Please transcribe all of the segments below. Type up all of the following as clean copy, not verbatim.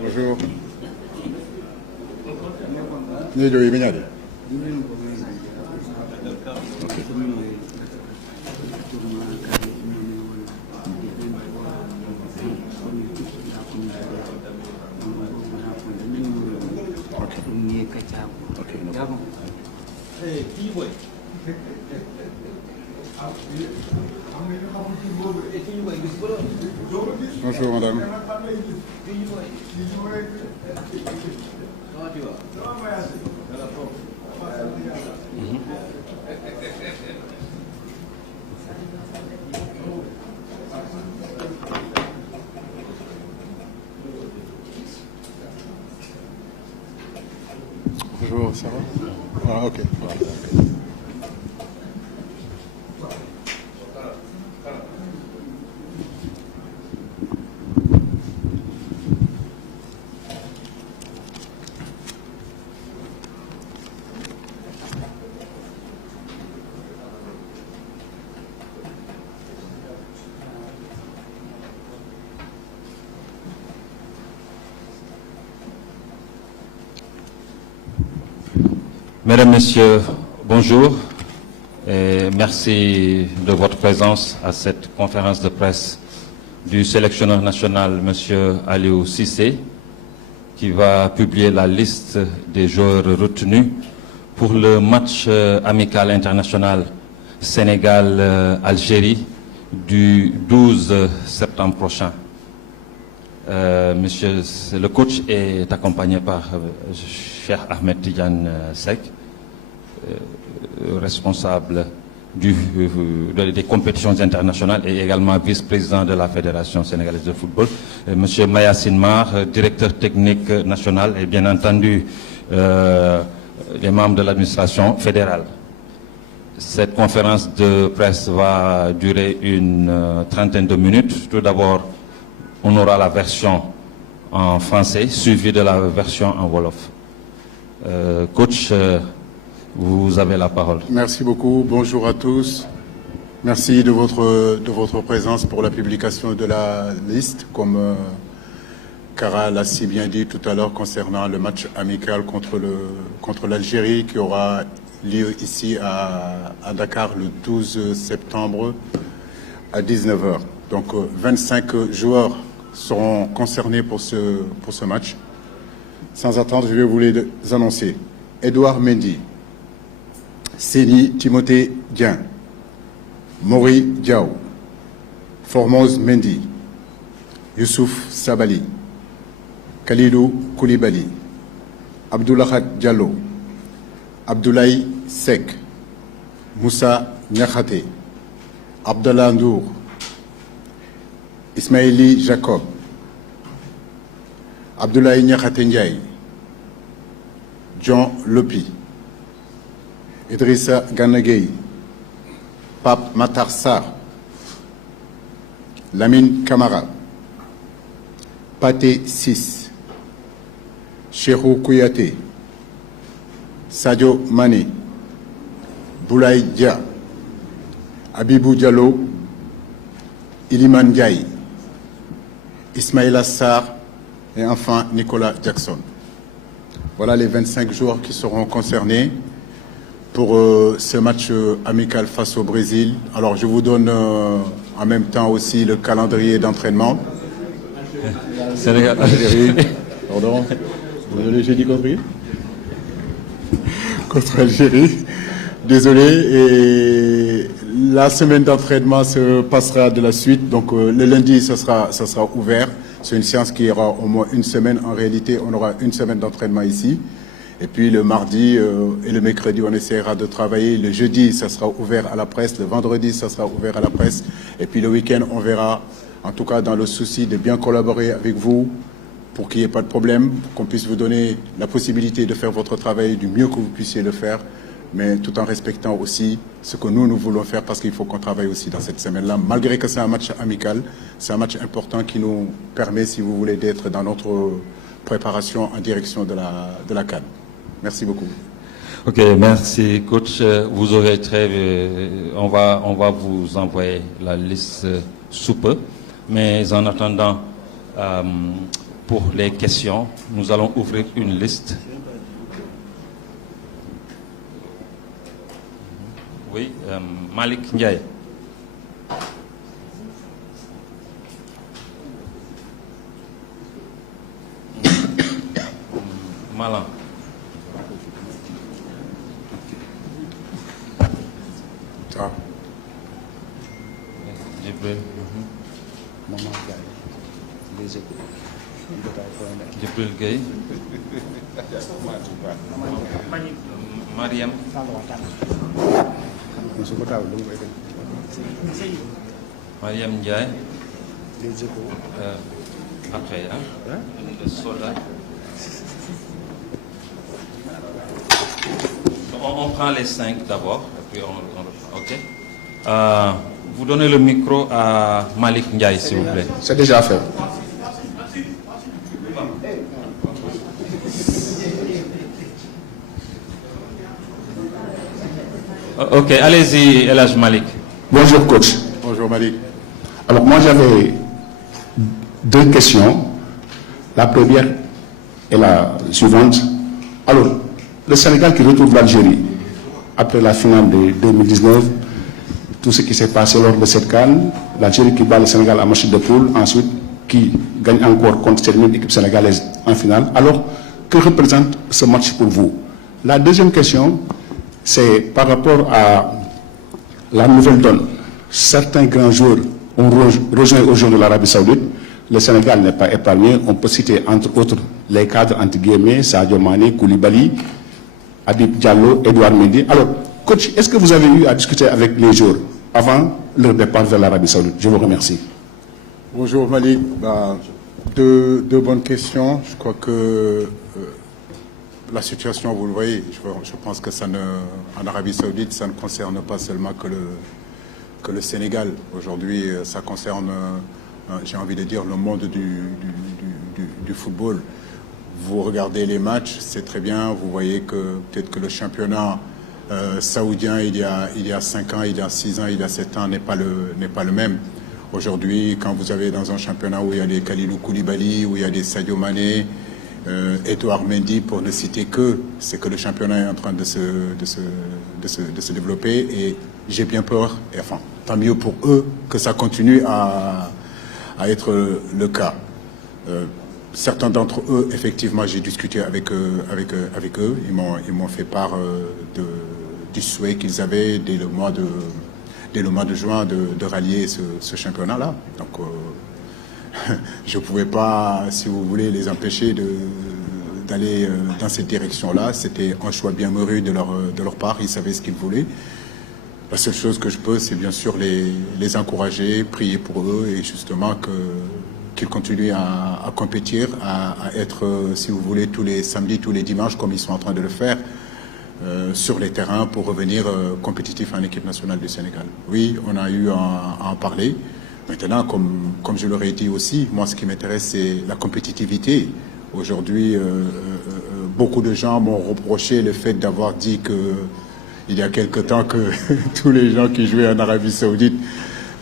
Bonjour. Ok. Bonjour madame. Bonjour, ça va? Ah, ok. Mesdames, Messieurs, bonjour et merci de votre présence à cette conférence de presse du sélectionneur national, M. Aliou Cissé, qui va publier la liste des joueurs retenus pour le match amical international Sénégal-Algérie du 12 septembre prochain. Monsieur le coach est accompagné par Cheikh Ahmed Tidiane Seck, responsable des compétitions internationales et également vice-président de la Fédération sénégalaise de football, Monsieur Mayacine Mar, directeur technique national et bien entendu les membres de l'administration fédérale. Cette conférence de presse va durer une trentaine de minutes. Tout d'abord, on aura la version en français, suivie de la version en Wolof. Coach, vous avez la parole. Merci beaucoup. Bonjour à tous. Merci de votre présence pour la publication de la liste, comme Kara l'a si bien dit tout à l'heure concernant le match amical contre l'Algérie qui aura lieu ici à Dakar le 12 septembre à 19h. Donc 25 joueurs seront concernés pour ce match. Sans attendre, je vais vous les annoncer. Edouard Mendy, Séni Timothée Dieng, Mori Diaw, Formose Mendy, Youssouf Sabali, Khalilou Koulibaly, Abdoulahat Diallo, Abdoulaye Seck, Moussa Niakhaté, Abdallah Ndour, Ismaïli Jacob, Abdoulaye Niakhaté Ndiaye, John Lopi, Idrissa Gana Gueye, Pape Matar Sarr, Lamine Camara, Pathé Ciss, Cheikhou Kouyaté, Sadio Mané, Boulaye Dia, Abibou Diallo, Iliman Ndiaye, Ismaïla Sarr et enfin Nicolas Jackson. Voilà les 25 joueurs qui seront concernés pour ce match amical face au Brésil. Alors je vous donne en même temps aussi le calendrier d'entraînement. Sénégal. Pardon. Désolé, j'ai dit contre Algérie. Désolé. Et la semaine d'entraînement se passera de la suite. Donc le lundi, ça sera ouvert. C'est une séance qui aura au moins une semaine. En réalité, on aura une semaine d'entraînement ici. Et puis le mardi et le mercredi, on essaiera de travailler. Le jeudi, ça sera ouvert à la presse. Le vendredi, ça sera ouvert à la presse. Et puis le week-end, on verra, en tout cas dans le souci de bien collaborer avec vous pour qu'il n'y ait pas de problème, pour qu'on puisse vous donner la possibilité de faire votre travail du mieux que vous puissiez le faire, mais tout en respectant aussi ce que nous voulons faire, parce qu'il faut qu'on travaille aussi dans cette semaine-là. Malgré que c'est un match amical, c'est un match important qui nous permet, si vous voulez, d'être dans notre préparation en direction de la CAN. Merci beaucoup. Ok, merci coach. Vous aurez on va vous envoyer la liste sous peu. Mais en attendant, pour les questions, nous allons ouvrir une liste. Oui, Malik Ndiaye. Malan. Jibril. Jibril Gueye. Mariam. Mariam Ndiaye. Après, hein? Soda. On prend les 5 d'abord, et puis on ok. Vous donnez le micro à Malik Ndiaye, s'il vous plaît. C'est déjà fait. Ok, allez-y, Elhaj Malik. Bonjour coach. Bonjour Malik. Alors moi j'avais 2 questions. La première est la suivante. Alors, le Sénégal qui retrouve l'Algérie après la finale de 2019, tout ce qui s'est passé lors de cette CAN, l'Algérie qui bat le Sénégal en match de poule, ensuite qui gagne encore contre cette même équipe sénégalaise en finale. Alors, que représente ce match pour vous? La deuxième question, c'est par rapport à la nouvelle donne. Certains grands joueurs ont rejoint aujourd'hui l'Arabie Saoudite. Le Sénégal n'est pas épargné. On peut citer entre autres les cadres entre guillemets, Sadio Mané, Koulibaly, Habib Diallo, Edouard Mendy. Alors, coach, est-ce que vous avez eu à discuter avec les joueurs avant leur départ vers l'Arabie Saoudite? Je vous remercie. Bonjour Malik. Deux bonnes questions. Je crois que la situation, vous le voyez, je pense que en Arabie Saoudite, ça ne concerne pas seulement que le Sénégal. Aujourd'hui, ça concerne, j'ai envie de dire, le monde du football. Vous regardez les matchs, c'est très bien. Vous voyez que peut-être que le championnat saoudien, il y a 5 ans, il y a 6 ans, il y a 7 ans, n'est pas le même. Aujourd'hui, quand vous avez dans un championnat où il y a des Kalilou Koulibaly, où il y a des Sadio Mané, Edouard Mendy, pour ne citer que, c'est que le championnat est en train de se développer, et j'ai bien peur, et enfin, tant mieux pour eux, que ça continue à être le cas. Certains d'entre eux, effectivement, j'ai discuté avec eux. Ils m'ont fait part du souhait qu'ils avaient dès le mois de juin de rallier ce championnat-là. Donc, je ne pouvais pas, si vous voulez, les empêcher d'aller dans cette direction-là. C'était un choix bien mûri de leur part. Ils savaient ce qu'ils voulaient. La seule chose que je peux, c'est bien sûr les encourager, prier pour eux, et justement qu'ils continuent à compétir, à être, si vous voulez, tous les samedis, tous les dimanches, comme ils sont en train de le faire, sur les terrains pour revenir compétitifs en équipe nationale du Sénégal. Oui, on a eu à en parler. Maintenant, comme je l'aurais dit aussi, moi, ce qui m'intéresse, c'est la compétitivité. Aujourd'hui, beaucoup de gens m'ont reproché le fait d'avoir dit il y a quelque temps que tous les gens qui jouaient en Arabie Saoudite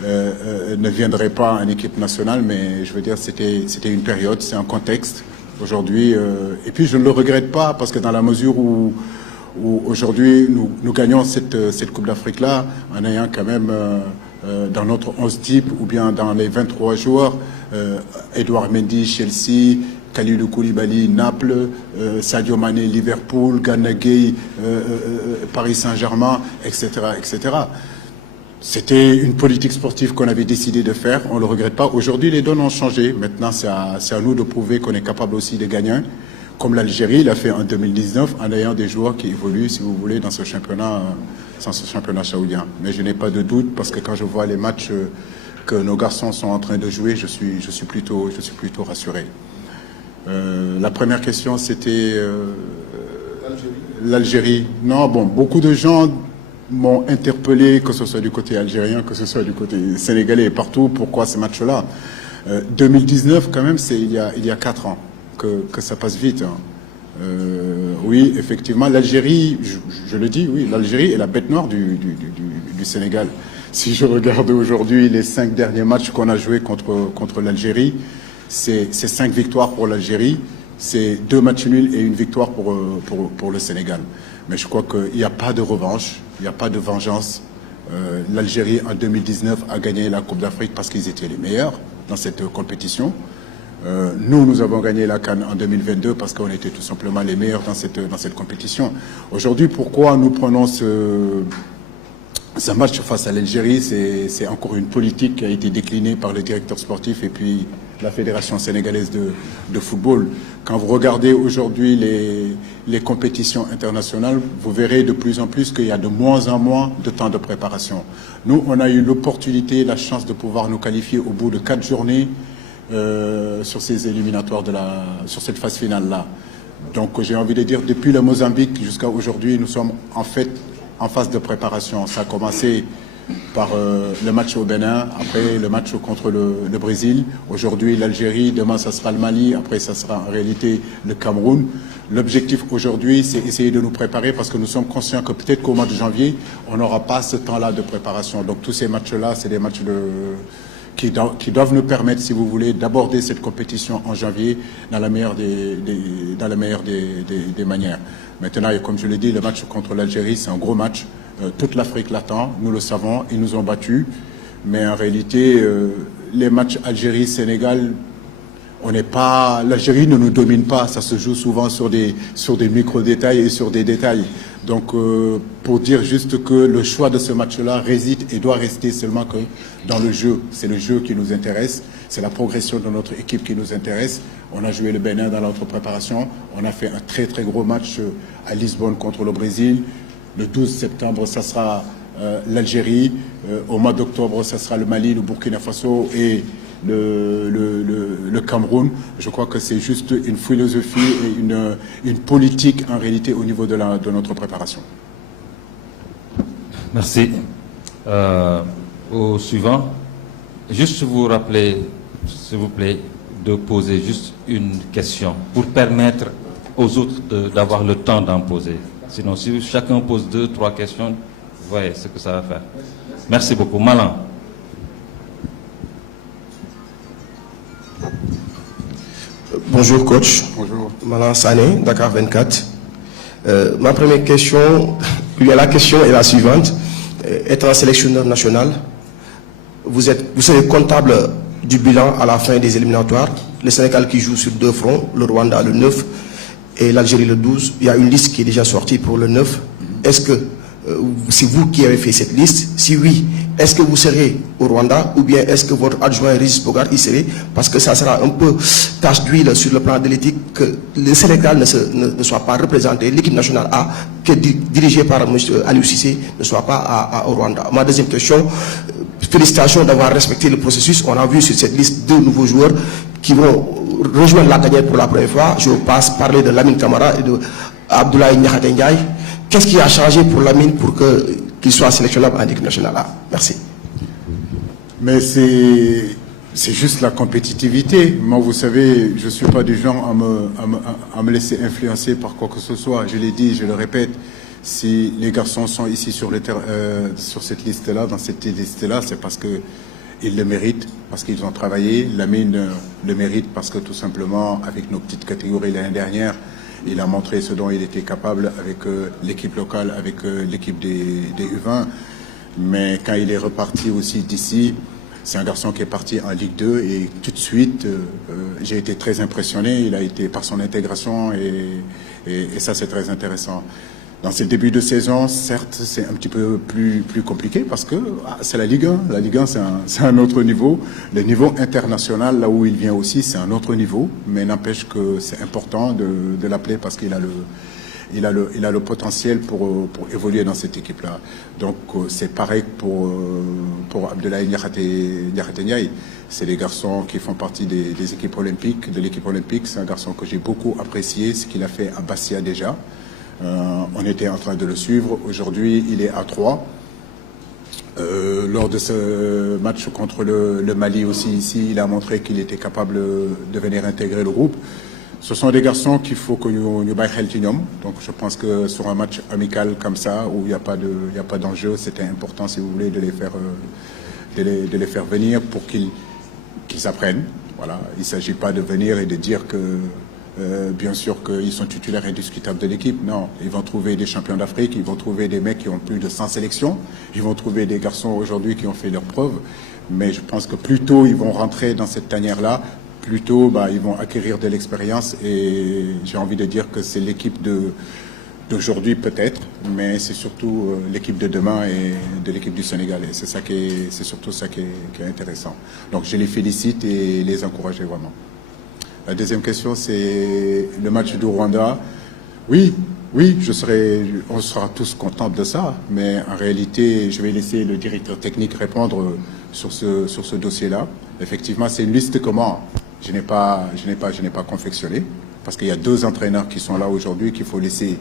ne viendraient pas en équipe nationale, mais je veux dire, c'était une période, c'est un contexte. Aujourd'hui, et puis je ne le regrette pas, parce que dans la mesure où aujourd'hui nous gagnons cette Coupe d'Afrique-là, en ayant quand même dans notre 11 type, ou bien dans les 23 joueurs, Edouard Mendy, Chelsea, Kalidou Koulibaly, Naples, Sadio Mané, Liverpool, Gana Gueye, Paris Saint-Germain, etc., etc. C'était une politique sportive qu'on avait décidé de faire, on ne le regrette pas. Aujourd'hui, les donnes ont changé. Maintenant, c'est à nous de prouver qu'on est capable aussi de gagner, comme l'Algérie l'a fait en 2019, en ayant des joueurs qui évoluent, si vous voulez, dans ce championnat saoudien. Mais je n'ai pas de doute, parce que quand je vois les matchs que nos garçons sont en train de jouer, je suis plutôt rassuré. La première question, c'était l'Algérie. Non, bon, beaucoup de gens m'ont interpellé, que ce soit du côté algérien, que ce soit du côté sénégalais et partout. Pourquoi ce match-là 2019, quand même, c'est il y a 4 ans que ça passe vite. Hein. Oui, effectivement, l'Algérie, je le dis, oui, l'Algérie est la bête noire du Sénégal. Si je regarde aujourd'hui les 5 derniers matchs qu'on a joués contre l'Algérie, c'est 5 victoires pour l'Algérie, c'est 2 matchs nuls et 1 victoire pour le Sénégal. Mais je crois qu'il n'y a pas de revanche, il n'y a pas de vengeance. L'Algérie, en 2019, a gagné la Coupe d'Afrique parce qu'ils étaient les meilleurs dans cette compétition. Nous avons gagné la CAN en 2022 parce qu'on était tout simplement les meilleurs dans cette compétition. Aujourd'hui, pourquoi nous prenons ce match face à l'Algérie? C'est encore une politique qui a été déclinée par le directeur sportif et puis la Fédération sénégalaise de football. Quand vous regardez aujourd'hui les compétitions internationales, vous verrez de plus en plus qu'il y a de moins en moins de temps de préparation. Nous, on a eu l'opportunité, la chance de pouvoir nous qualifier au bout de 4 journées sur ces éliminatoires sur cette phase finale-là. Donc j'ai envie de dire, depuis le Mozambique jusqu'à aujourd'hui, nous sommes en fait en phase de préparation. Ça a commencé par le match au Bénin, après le match contre le Brésil, aujourd'hui l'Algérie, demain ça sera le Mali, après ça sera en réalité le Cameroun. L'objectif aujourd'hui, c'est essayer de nous préparer parce que nous sommes conscients que peut-être qu'au mois de janvier, on n'aura pas ce temps-là de préparation. Donc tous ces matchs-là, c'est des matchs qui doivent nous permettre, si vous voulez, d'aborder cette compétition en janvier dans la meilleure des manières. Maintenant, et comme je l'ai dit, le match contre l'Algérie, c'est un gros match. Toute l'Afrique l'attend, nous le savons, ils nous ont battus. Mais en réalité, les matchs Algérie-Sénégal, l'Algérie ne nous domine pas. Ça se joue souvent sur des micro-détails et sur des détails. Donc, pour dire juste que le choix de ce match-là réside et doit rester seulement que dans le jeu. C'est le jeu qui nous intéresse, c'est la progression de notre équipe qui nous intéresse. On a joué le Bénin dans notre préparation. On a fait un très très gros match à Lisbonne contre le Brésil. Le 12 septembre, ça sera l'Algérie. Au mois d'octobre, ça sera le Mali, le Burkina Faso et le Cameroun. Je crois que c'est juste une philosophie et une politique en réalité au niveau de notre préparation. Merci. Au suivant, juste vous rappeler, s'il vous plaît, de poser juste une question pour permettre aux autres d'avoir le temps d'en poser. Sinon, si chacun pose 2, 3 questions, vous voyez ce que ça va faire. Merci beaucoup. Malan. Bonjour coach. Bonjour. Malan Sané, Dakar 24. Ma première question, la question est la suivante. Étant sélectionneur national, vous serez comptable du bilan à la fin des éliminatoires. Le Sénégal qui joue sur 2 fronts, le Rwanda le 9 et l'Algérie le 12. Il y a une liste qui est déjà sortie pour le 9. Est-ce que c'est vous qui avez fait cette liste? Si oui, est-ce que vous serez au Rwanda ou bien est-ce que votre adjoint Régis Bogart y serait? Parce que ça sera un peu tache d'huile sur le plan de l'éthique que le Sénégal ne soit pas représenté, l'équipe nationale A, qui est dirigée par M. Aliou Cissé, ne soit pas au Rwanda. Ma deuxième question, félicitations d'avoir respecté le processus. On a vu sur cette liste 2 nouveaux joueurs qui vont rejoindre la carrière pour la première fois. Je passe parler de Lamine Camara et de Abdoulaye Niakhate Ndiaye. Qu'est-ce qui a changé pour Lamine pour qu'il soit sélectionnable en équipe nationale A? Merci. Mais c'est juste la compétitivité. Moi, vous savez, je ne suis pas du genre à me laisser influencer par quoi que ce soit. Je l'ai dit, je le répète, si les garçons sont ici sur cette liste-là, dans cette liste-là, c'est parce qu'ils le méritent, parce qu'ils ont travaillé. Lamine le mérite parce que tout simplement, avec nos petites catégories l'année dernière, il a montré ce dont il était capable avec l'équipe locale, avec l'équipe des U20. Mais quand il est reparti aussi d'ici, c'est un garçon qui est parti en Ligue 2 et tout de suite, j'ai été très impressionné. Il a été par son intégration et ça, c'est très intéressant. Dans ces débuts de saison, certes, c'est un petit peu plus compliqué parce que c'est la Ligue 1. La Ligue 1, c'est un autre niveau. Le niveau international, là où il vient aussi, c'est un autre niveau. Mais n'empêche que c'est important de l'appeler parce qu'il a le potentiel pour évoluer dans cette équipe-là. Donc c'est pareil pour Abdoulaye Niakhate Ndiaye. C'est des garçons qui font partie des équipes olympiques, de l'équipe olympique. C'est un garçon que j'ai beaucoup apprécié, ce qu'il a fait à Bastia déjà. On était en train de le suivre. Aujourd'hui, il est à 3. Lors de ce match contre le Mali aussi, ici, il a montré qu'il était capable de venir intégrer le groupe. Ce sont des garçons qu'il faut que nous baillons. Donc je pense que sur un match amical comme ça, où il n'y a pas d'enjeu, c'était important, si vous voulez, de les faire venir pour qu'ils apprennent. Voilà. Il ne s'agit pas de venir et de dire que, bien sûr, qu'ils sont titulaires indiscutables de l'équipe. Non, ils vont trouver des champions d'Afrique, ils vont trouver des mecs qui ont plus de 100 sélections, ils vont trouver des garçons aujourd'hui qui ont fait leurs preuves. Mais je pense que plus tôt ils vont rentrer dans cette tanière-là, plus tôt ils vont acquérir de l'expérience. Et j'ai envie de dire que c'est l'équipe d'aujourd'hui peut-être, mais c'est surtout l'équipe de demain et de l'équipe du Sénégal. Et c'est surtout ça qui est intéressant. Donc je les félicite et les encourage vraiment. La deuxième question, c'est le match du Rwanda. Oui, on sera tous contents de ça, mais en réalité, je vais laisser le directeur technique répondre sur ce dossier-là. Effectivement, c'est une liste que moi, je n'ai pas confectionnée, parce qu'il y a 2 entraîneurs qui sont là aujourd'hui qu'il faut laisser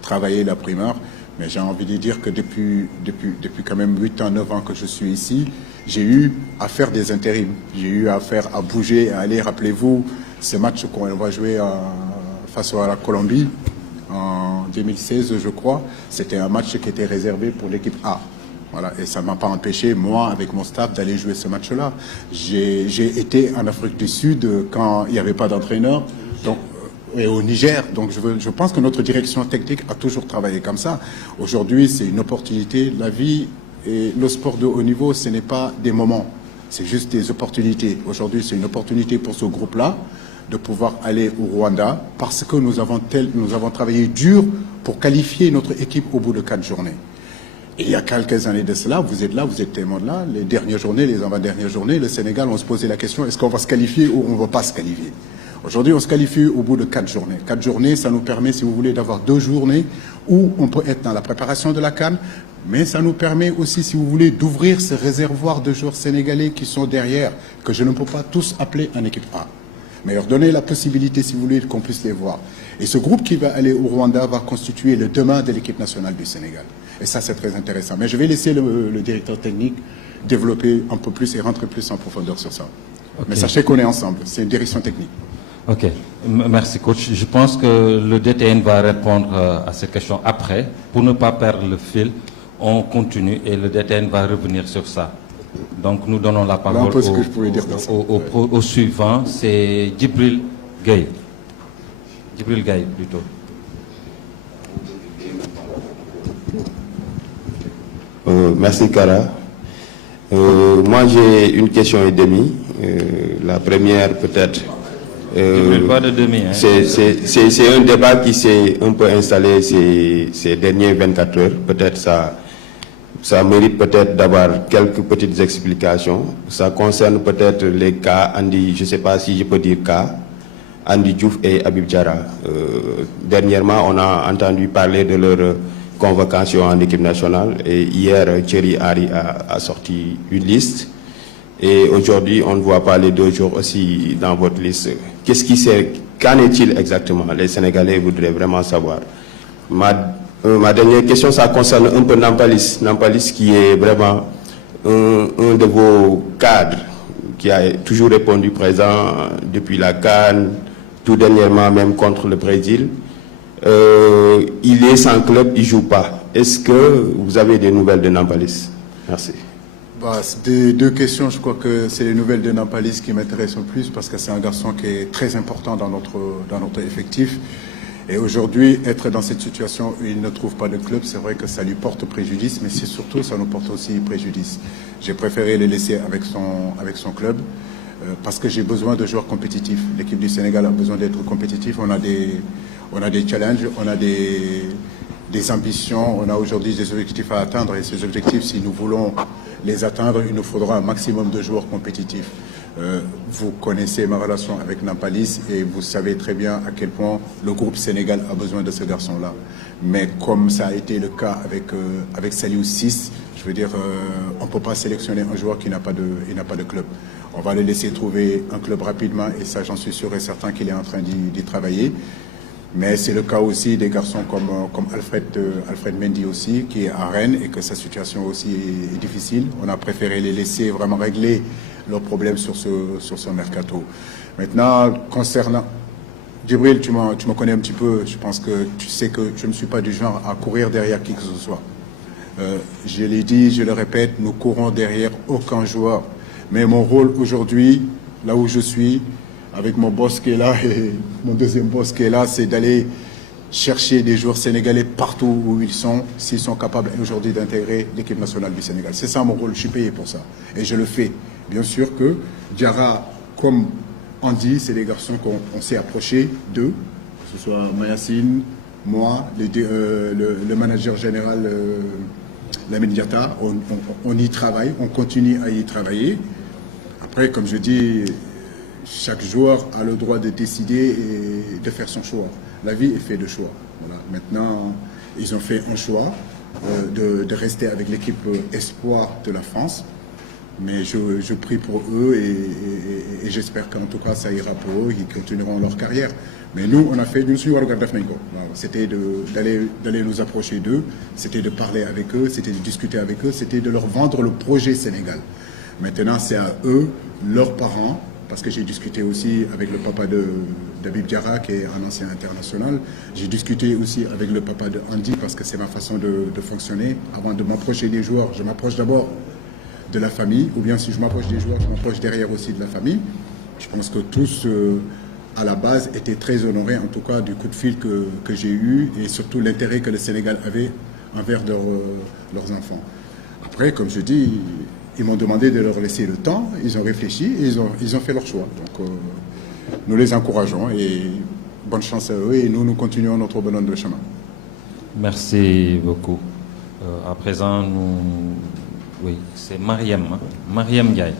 travailler la primeur. Mais j'ai envie de dire que depuis quand même 8 ans, 9 ans que je suis ici, j'ai eu à faire des intérims. J'ai eu à bouger, à aller, rappelez-vous, ce match qu'on va jouer face à la Colombie en 2016, je crois, c'était un match qui était réservé pour l'équipe A. Voilà, et ça ne m'a pas empêché, moi, avec mon staff, d'aller jouer ce match-là. J'ai été en Afrique du Sud quand il n'y avait pas d'entraîneur, et au Niger. Donc je pense que notre direction technique a toujours travaillé comme ça. Aujourd'hui, c'est une opportunité. La vie et le sport de haut niveau, ce n'est pas des moments, c'est juste des opportunités. Aujourd'hui, c'est une opportunité pour ce groupe-là de pouvoir aller au Rwanda parce que nous avons travaillé dur pour qualifier notre équipe au bout de 4 journées. Et il y a quelques années de cela, vous êtes là, vous êtes témoin de là, les dernières journées, les avant-dernières journées, le Sénégal, on se posait la question, est-ce qu'on va se qualifier ou on ne va pas se qualifier? Aujourd'hui, on se qualifie au bout de 4 journées. 4 journées, ça nous permet, si vous voulez, d'avoir 2 journées où on peut être dans la préparation de la CAN, mais ça nous permet aussi, si vous voulez, d'ouvrir ce réservoir de joueurs sénégalais qui sont derrière, que je ne peux pas tous appeler en équipe A. Mais leur donner la possibilité, si vous voulez, qu'on puisse les voir. Et ce groupe qui va aller au Rwanda va constituer le demain de l'équipe nationale du Sénégal. Et ça, c'est très intéressant. Mais je vais laisser le directeur technique développer un peu plus et rentrer plus en profondeur sur ça. Okay. Mais sachez qu'on est ensemble. C'est une direction technique. Ok. Merci, coach. Je pense que le DTN va répondre à cette question après. Pour ne pas perdre le fil, on continue et le DTN va revenir sur ça. Donc nous donnons la parole au suivant, c'est Djibril Gaye. Djibril Gaye, plutôt. Merci, Kara. Moi, j'ai une question et demie. La première, peut-être... pas de demi. Hein. C'est un débat qui s'est un peu installé ces dernières 24 heures. Peut-être ça mérite peut-être d'avoir quelques petites explications. Ça concerne peut-être les cas, Andy, je ne sais pas si je peux dire cas, Andy Diouf et Habib Diarra. Dernièrement, on a entendu parler de leur convocation en équipe nationale et hier, Thierry Henry a sorti une liste. Et aujourd'hui, on ne voit pas les 2 jours aussi dans votre liste. Qu'en est-il exactement? Les Sénégalais voudraient vraiment savoir. Ma dernière question, ça concerne un peu Nampalis. Nampalis qui est vraiment un de vos cadres qui a toujours répondu présent depuis la CAN, tout dernièrement même contre le Brésil. Il est sans club, il ne joue pas. Est-ce que vous avez des nouvelles de Nampalis? Merci. Des 2 questions, je crois que c'est les nouvelles de Nampalis qui m'intéressent le plus parce que c'est un garçon qui est très important dans notre effectif. Et aujourd'hui, être dans cette situation où il ne trouve pas de club, c'est vrai que ça lui porte préjudice, mais c'est surtout, ça nous porte aussi préjudice. J'ai préféré le laisser avec son club parce que j'ai besoin de joueurs compétitifs. L'équipe du Sénégal a besoin d'être compétitif. On a des challenges, on a des ambitions, on a aujourd'hui des objectifs à atteindre et ces objectifs, si nous voulons les atteindre, il nous faudra un maximum de joueurs compétitifs. Vous connaissez ma relation avec Nampalis et vous savez très bien à quel point le groupe Sénégal a besoin de ce garçon-là. Mais comme ça a été le cas avec Saliou 6, je veux dire, on ne peut pas sélectionner un joueur qui n'a pas de club. On va le laisser trouver un club rapidement et ça, j'en suis sûr et certain qu'il est en train d'y travailler. Mais c'est le cas aussi des garçons comme Alfred Mendy aussi, qui est à Rennes et que sa situation aussi est difficile. On a préféré les laisser vraiment régler leurs problèmes sur ce mercato. Maintenant, concernant... Djibril, tu me connais un petit peu. Je pense que tu sais que je ne suis pas du genre à courir derrière qui que ce soit. Je l'ai dit, je le répète, nous courons derrière aucun joueur. Mais mon rôle aujourd'hui, là où je suis, avec mon boss qui est là et mon deuxième boss qui est là, c'est d'aller chercher des joueurs sénégalais partout où ils sont, s'ils sont capables aujourd'hui d'intégrer l'équipe nationale du Sénégal. C'est ça mon rôle, je suis payé pour ça. Et je le fais. Bien sûr que Diarra, comme Andy, c'est des garçons qu'on s'est approchés d'eux, que ce soit Mayassine, moi, le manager général Lamine Diatta, on y travaille, on continue à y travailler. Après, comme je dis, chaque joueur a le droit de décider et de faire son choix. La vie est faite de choix. Voilà. Maintenant, ils ont fait un choix de rester avec l'équipe espoir de la France. Mais je prie pour eux et j'espère qu'en tout cas ça ira pour eux, qu'ils continueront leur carrière. Mais nous, on a fait d'une suite, c'était d'aller nous approcher d'eux, c'était de parler avec eux, c'était de discuter avec eux, c'était de leur vendre le projet Sénégal. Maintenant, c'est à eux, leurs parents, parce que j'ai discuté aussi avec le papa d'Habib Diarra, qui est un ancien international. J'ai discuté aussi avec le papa de Andy, parce que c'est ma façon de fonctionner. Avant de m'approcher des joueurs, je m'approche d'abord de la famille, ou bien si je m'approche des joueurs, je m'approche derrière aussi de la famille. Je pense que tous, à la base, étaient très honorés, en tout cas, du coup de fil que j'ai eu, et surtout l'intérêt que le Sénégal avait envers leurs enfants. Après, comme je dis, ils m'ont demandé de leur laisser le temps, ils ont réfléchi, et ils ont fait leur choix. Donc, nous les encourageons, et bonne chance à eux, et nous continuons notre bonhomme de chemin. Merci beaucoup. À présent, oui, c'est Mariam. Mariam Ndiaye.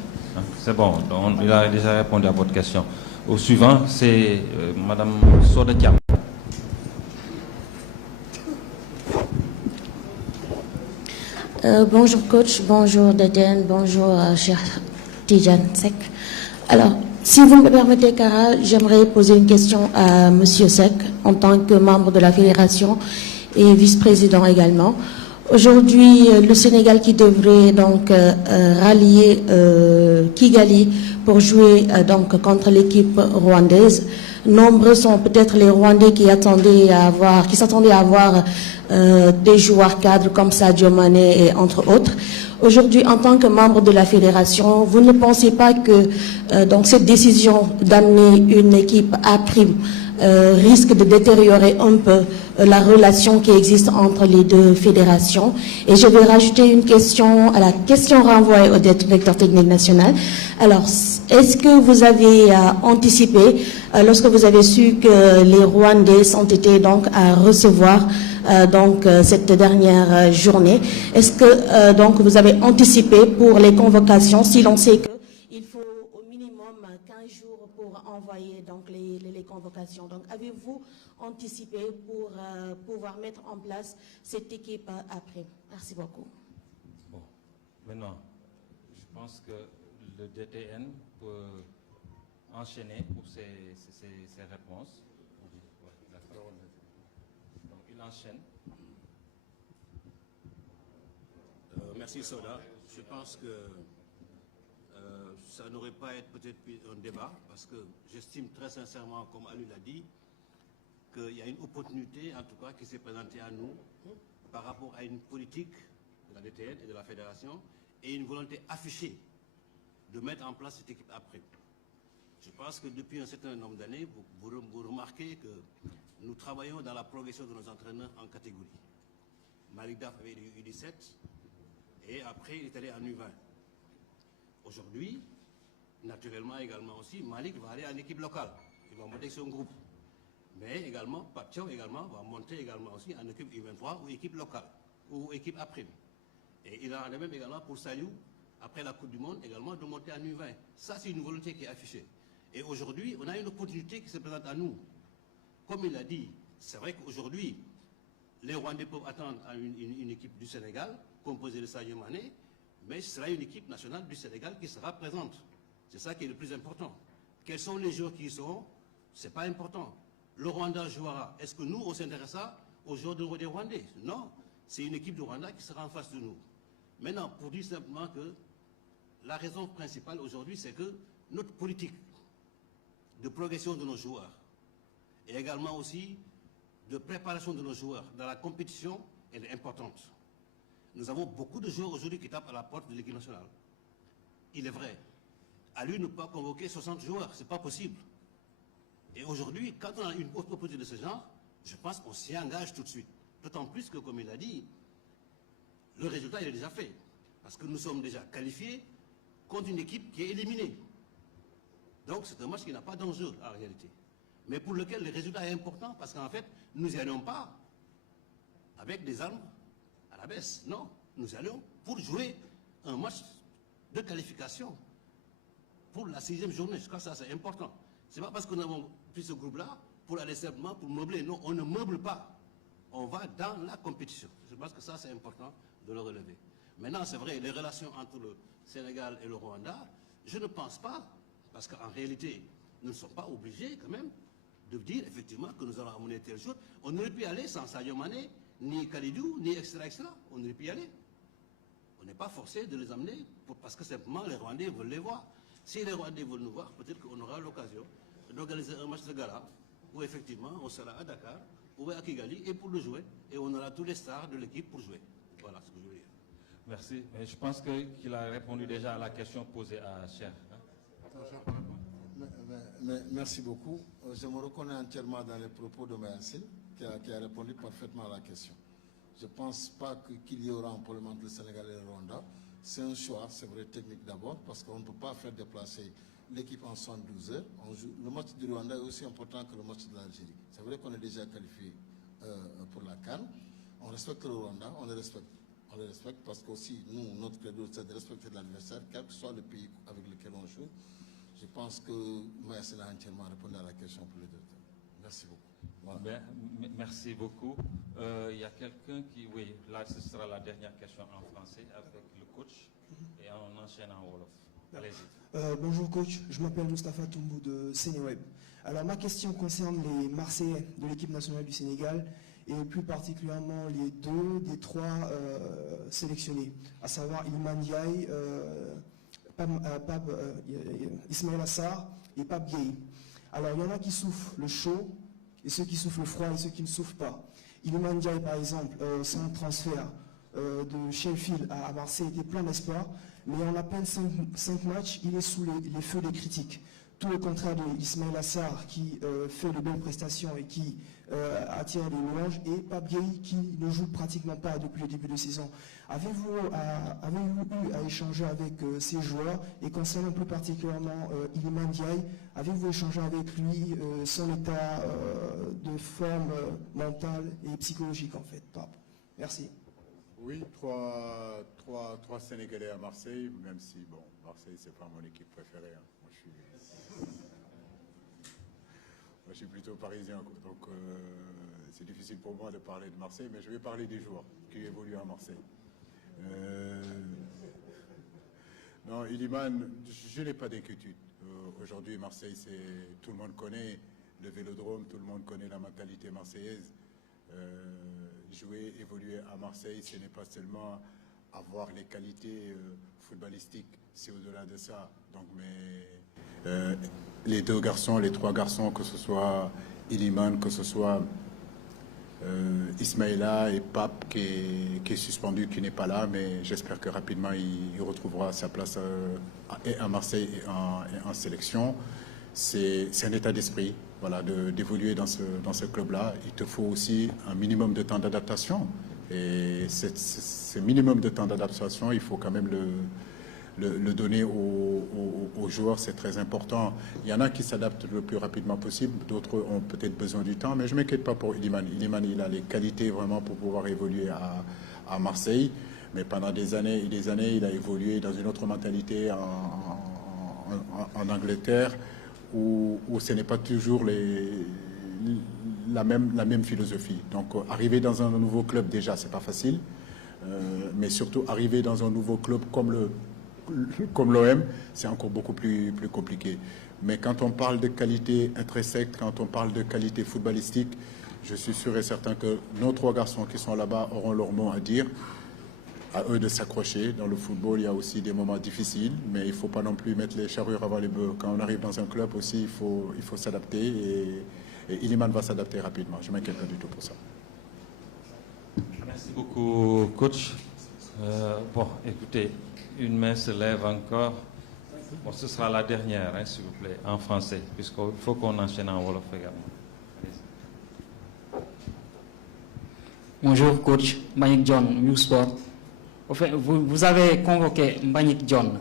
C'est bon, il a déjà répondu à votre question. Au suivant, c'est Madame Soda Diam. Bonjour coach, bonjour Deden, bonjour cher Tijan Sek. Alors, si vous me permettez, Kara, j'aimerais poser une question à Monsieur Sek en tant que membre de la fédération et vice-président également. Aujourd'hui, le Sénégal qui devrait donc rallier Kigali pour jouer donc contre l'équipe rwandaise. Nombreux sont peut-être les Rwandais qui s'attendaient à avoir des joueurs cadres comme Sadio Mané et entre autres. Aujourd'hui, en tant que membre de la fédération, vous ne pensez pas que donc cette décision d'amener une équipe à prime risque de détériorer un peu la relation qui existe entre les deux fédérations? Et je vais rajouter une question à la question renvoyée au directeur technique national. Alors, est-ce que vous avez anticipé, lorsque vous avez su que les Rwandais s'entêtaient donc à recevoir cette dernière journée, est-ce que donc vous avez anticipé pour les convocations, si l'on sait qu'il faut au minimum 15 jours pour envoyer donc les convocations? Donc avez-vous anticipé pour pouvoir mettre en place cette équipe après? Merci beaucoup. Bon, maintenant, je pense que le DTN peut enchaîner pour ses réponses. Donc il enchaîne. Merci Soda. Je pense que ça n'aurait pas été peut-être un débat, parce que j'estime très sincèrement, comme Ali l'a dit, qu'il y a une opportunité, en tout cas, qui s'est présentée à nous par rapport à une politique de la DTN et de la Fédération et une volonté affichée de mettre en place cette équipe après. Je pense que depuis un certain nombre d'années, vous remarquez que nous travaillons dans la progression de nos entraîneurs en catégorie. Malik Daf avait eu U17 et après il est allé en U20. Aujourd'hui, naturellement également aussi, Malik va aller en équipe locale. Il va monter son groupe. Mais également, Patio également va monter également aussi en équipe U23 ou équipe locale ou équipe après. Et il en a même également pour Sayou, après la Coupe du Monde, également de monter en U20. Ça, c'est une volonté qui est affichée. Et aujourd'hui, on a une opportunité qui se présente à nous. Comme il l'a dit, c'est vrai qu'aujourd'hui, les Rwandais peuvent attendre une équipe du Sénégal, composée de Sadio Mané, mais ce sera une équipe nationale du Sénégal qui sera présente. C'est ça qui est le plus important. Quels sont les joueurs qui y seront? Ce n'est pas important. Le Rwanda jouera. Est-ce que nous, on s'intéresse aux joueurs des Rwandais? Non. C'est une équipe de Rwanda qui sera en face de nous. Maintenant, pour dire simplement que la raison principale aujourd'hui, c'est que notre politique de progression de nos joueurs et également aussi de préparation de nos joueurs dans la compétition, elle est importante. Nous avons beaucoup de joueurs aujourd'hui qui tapent à la porte de l'équipe nationale. Il est vrai, à lui ne pas convoquer 60 joueurs, ce n'est pas possible. Et aujourd'hui, quand on a une opportunité de ce genre, je pense qu'on s'y engage tout de suite. D'autant plus que, comme il a dit, le résultat il est déjà fait. Parce que nous sommes déjà qualifiés contre une équipe qui est éliminée. Donc c'est un match qui n'a pas d'enjeu en réalité. Mais pour lequel le résultat est important parce qu'en fait, nous n'y allons pas avec des armes à la baisse. Non, nous allons pour jouer un match de qualification pour la 6e journée. Je crois que ça c'est important. Ce n'est pas parce que nous avons pris ce groupe-là pour aller simplement pour meubler. Non, on ne meuble pas. On va dans la compétition. Je pense que ça c'est important de le relever. Maintenant, c'est vrai, les relations entre le Sénégal et le Rwanda, je ne pense pas, parce qu'en réalité, nous ne sommes pas obligés quand même de dire effectivement que nous allons amener tel jour. On aurait pu y aller sans Sadio Mané, ni Kalidou, ni extra. On aurait pu y aller. On n'est pas forcé de les amener parce que simplement les Rwandais veulent les voir. Si les Rwandais veulent nous voir, peut-être qu'on aura l'occasion d'organiser un match de gala où effectivement on sera à Dakar ou à Kigali et pour le jouer. Et on aura tous les stars de l'équipe pour jouer. Voilà ce que je veux dire. Merci. Je pense qu'il a répondu déjà à la question posée à Cher. Merci beaucoup. Je me reconnais entièrement dans les propos de Mayassine qui a répondu parfaitement à la question. Je ne pense pas qu'il y aura un problème entre le Sénégal et le Rwanda. C'est un choix, c'est vrai, technique d'abord, parce qu'on ne peut pas faire déplacer l'équipe en 72 heures. Le match du Rwanda est aussi important que le match de l'Algérie. C'est vrai qu'on est déjà qualifié pour la CAN. On respecte le Rwanda, on le respecte. On le respecte parce qu'aussi, nous, notre credo, c'est de respecter l'adversaire, quel que soit le pays avec lequel on joue. Je pense que Mayassine a entièrement répondu à la question pour les deux. Merci beaucoup. Voilà. Merci beaucoup. Il y a quelqu'un qui... Oui, là, ce sera la dernière question en français avec le coach et on enchaîne en Wolof. Allez-y. Bonjour coach, je m'appelle Moustapha Toumbou de Sénéweb. Alors ma question concerne les Marseillais de l'équipe nationale du Sénégal et plus particulièrement les 2 des 3 sélectionnés, à savoir Iliman Ndiaye, Ismaïla Sarr et Pape Gueye. Alors il y en a qui souffrent le chaud et ceux qui souffrent le froid et ceux qui ne souffrent pas. Iliman Ndiaye par exemple, son transfert de Sheffield à Marseille était plein d'espoir, mais en à peine 5 matchs, il est sous les feux des critiques. Tout le contraire de Ismaïla Sarr qui fait de belles prestations et qui attire les louanges, et Pape Gueye qui ne joue pratiquement pas depuis le début de saison. Avez-vous eu à échanger avec ces joueurs, et concernant plus particulièrement Iliman Ndiaye, avez-vous échangé avec lui son état de forme mentale et psychologique en fait, Pape? Merci. Oui, trois Sénégalais à Marseille, même si, bon, Marseille, c'est pas mon équipe préférée. Hein. Moi, je suis plutôt parisien, donc c'est difficile pour moi de parler de Marseille, mais je vais parler des joueurs qui évoluent à Marseille. Non, Iliman, je n'ai pas d'inquiétude. Aujourd'hui, Marseille, tout le monde connaît le Vélodrome, tout le monde connaît la mentalité marseillaise. Jouer, évoluer à Marseille, ce n'est pas seulement avoir les qualités footballistiques, c'est au-delà de ça. Donc, les 2 garçons, les 3 garçons, que ce soit Iliman, que ce soit Ismaïla et Pape qui est suspendu, qui n'est pas là, mais j'espère que rapidement il retrouvera sa place et à Marseille et en sélection. C'est un état d'esprit, voilà, d'évoluer dans ce club-là. Il te faut aussi un minimum de temps d'adaptation. Et ce minimum de temps d'adaptation, il faut quand même le donner aux joueurs, c'est très important. Il y en a qui s'adaptent le plus rapidement possible, d'autres ont peut-être besoin du temps, mais je ne m'inquiète pas pour Iliman. Iliman, il a les qualités vraiment pour pouvoir évoluer à Marseille, mais pendant des années et des années, il a évolué dans une autre mentalité en Angleterre, où ce n'est pas toujours la même philosophie. Donc arriver dans un nouveau club, déjà, c'est pas facile, mais surtout arriver dans un nouveau club comme l'OM, c'est encore beaucoup plus compliqué. Mais quand on parle de qualité intrinsèque, quand on parle de qualité footballistique, je suis sûr et certain que nos 3 garçons qui sont là-bas auront leur mot à dire. À eux de s'accrocher. Dans le football, il y a aussi des moments difficiles, mais il ne faut pas non plus mettre les charrues avant les bœufs. Quand on arrive dans un club aussi, il faut s'adapter Et Iliman va s'adapter rapidement. Je ne m'inquiète pas du tout pour ça. Merci beaucoup, coach. Bon, écoutez, une main se lève encore. Bon, ce sera la dernière, hein, s'il vous plaît, en français, puisqu'il faut qu'on enchaîne en Wolof également. Bonjour, coach. Mbagnick John, Viewsport. Enfin, vous avez convoqué Mbagnick John,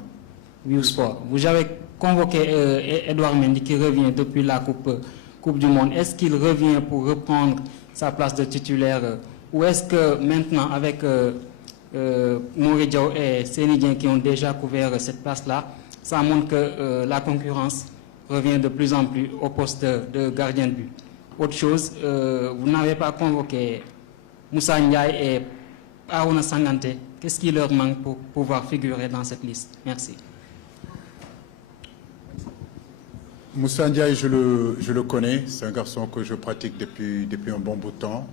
Viewsport. Vous avez convoqué Edouard Mendy qui revient depuis la Coupe du Monde. Est-ce qu'il revient pour reprendre sa place de titulaire ou est-ce que maintenant, avec Mory Diaw et Seny Dieng qui ont déjà couvert cette place-là, ça montre que la concurrence revient de plus en plus au poste de gardien de but. Autre chose, vous n'avez pas convoqué Moussa Ndiaye et Arouna Sangante. Qu'est-ce qui leur manque pour pouvoir figurer dans cette liste? Merci. Moussa Ndiaye, je le connais. C'est un garçon que je pratique depuis un bon bout de temps.